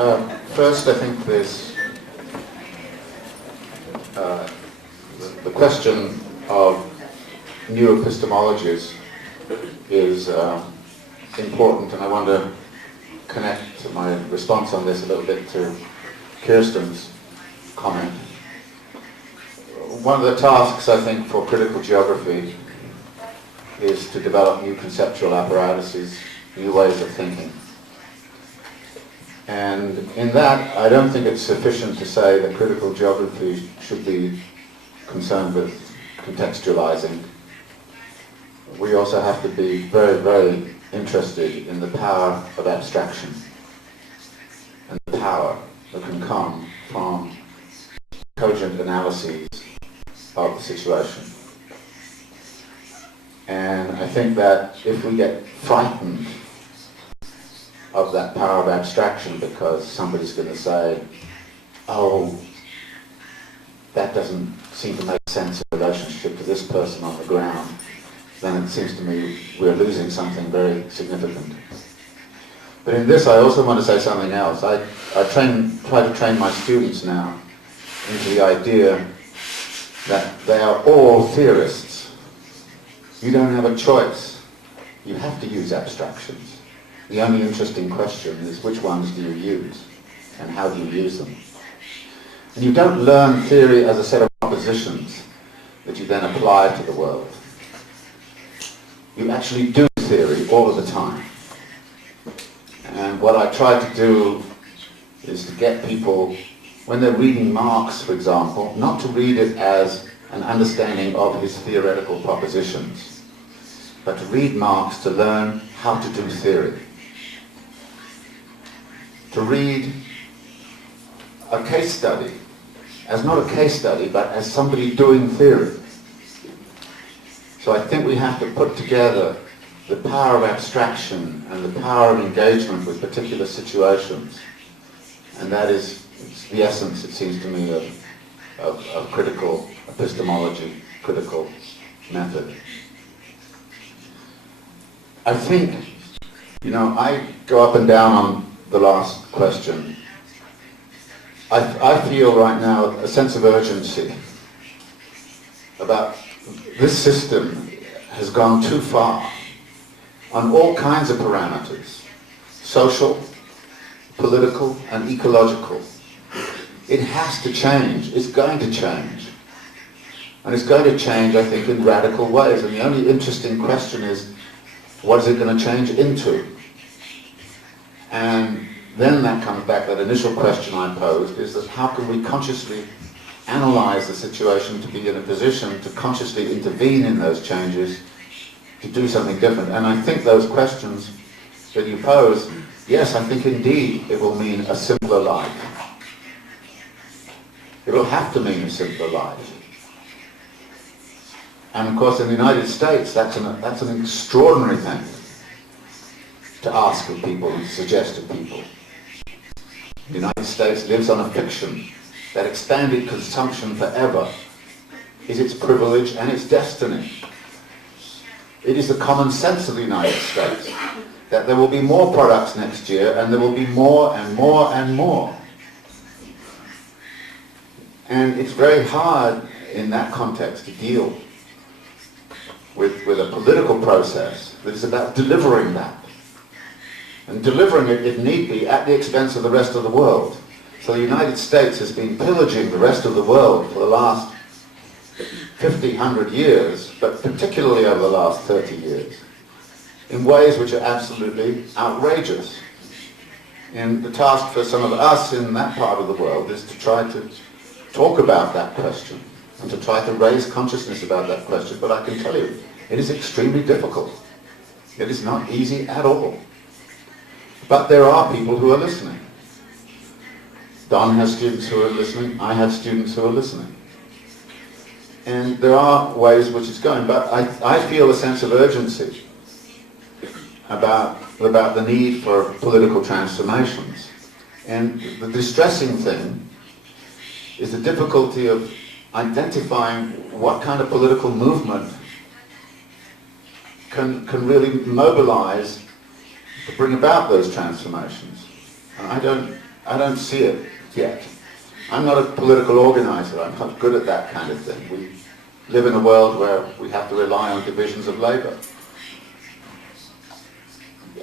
First, I think there's the question of new epistemologies is important, and I want to connect my response on this a little bit to Kirsten's comment. One of the tasks, I think, for critical geography is to develop new conceptual apparatuses, new ways of thinking. And in that, I don't think it's sufficient to say that critical geography should be concerned with contextualizing. We also have to be very, very interested in the power of abstraction and the power that can come from cogent analyses of the situation. And I think that if we get frightened of that power of abstraction because somebody's going to say, oh, that doesn't seem to make sense in relationship to this person on the ground, then it seems to me we're losing something very significant. But in this I also want to say something else. I try to train my students now into the idea that they are all theorists. You don't have a choice. You have to use abstractions. The only interesting question is which ones do you use and how do you use them? And you don't learn theory as a set of propositions that you then apply to the world. You actually do theory all of the time. And what I try to do is to get people, when they're reading Marx, for example, not to read it as an understanding of his theoretical propositions, but to read Marx to learn how to do theory. To read a case study as not a case study, but as somebody doing theory. So I think we have to put together the power of abstraction and the power of engagement with particular situations. And that is the essence, it seems to me, of critical epistemology, critical method. I think, I go up and down on the last question. I feel right now a sense of urgency about this system has gone too far on all kinds of parameters, social, political, and ecological. It has to change. It's going to change. And it's going to change, I think, in radical ways. And the only interesting question is, what is it going to change into? And then that comes back, that initial question I posed, is that how can we consciously analyze the situation to be in a position to consciously intervene in those changes, to do something different? And I think those questions that you pose, yes, I think indeed it will mean a simpler life. It will have to mean a simpler life. And of course in the United States that's an extraordinary thing to ask of people and suggest to people. The United States lives on a fiction that expanded consumption forever is its privilege and its destiny. It is the common sense of the United States that there will be more products next year and there will be more and more and more. And it's very hard in that context to deal with a political process that is about delivering that. And delivering it, if need be, at the expense of the rest of the world. So the United States has been pillaging the rest of the world for the last 50, 100 years, but particularly over the last 30 years, in ways which are absolutely outrageous. And the task for some of us in that part of the world is to try to talk about that question and to try to raise consciousness about that question. But I can tell you, it is extremely difficult. It is not easy at all. But there are people who are listening. Don has students who are listening. I have students who are listening. And there are ways which it's going. But I feel a sense of urgency about the need for political transformations. And the distressing thing is the difficulty of identifying what kind of political movement can really mobilize to bring about those transformations. And I don't see it yet. I'm not a political organizer. I'm not good at that kind of thing. We live in a world where we have to rely on divisions of labor.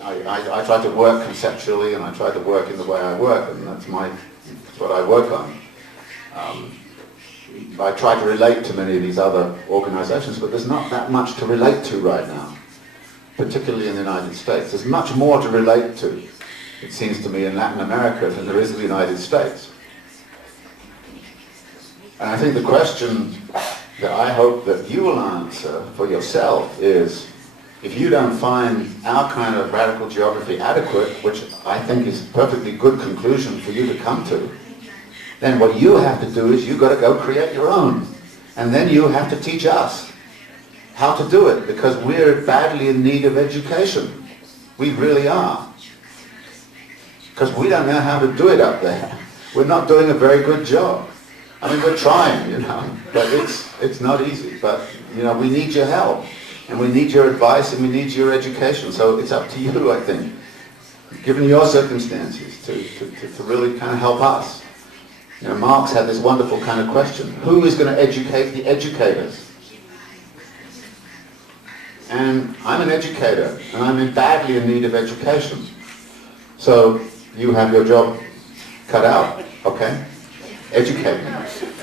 I try to work conceptually, and I try to work in the way I work, and that's what I work on. I try to relate to many of these other organizations, but there's not that much to relate to right now, particularly in the United States. There's much more to relate to, it seems to me, in Latin America than there is in the United States. And I think the question that I hope that you will answer for yourself is, if you don't find our kind of radical geography adequate, which I think is a perfectly good conclusion for you to come to, then what you have to do is you've got to go create your own. And then you have to teach us how to do it, because we're badly in need of education. We really are. Because we don't know how to do it up there. We're not doing a very good job. I mean, we're trying, you know, but it's not easy. But, you know, we need your help. And we need your advice, and we need your education. So it's up to you, I think, given your circumstances, to really kind of help us. You know, Marx had this wonderful kind of question: who is going to educate the educators? And I'm an educator, and I'm badly in need of education. So you have your job cut out, okay? Educate me.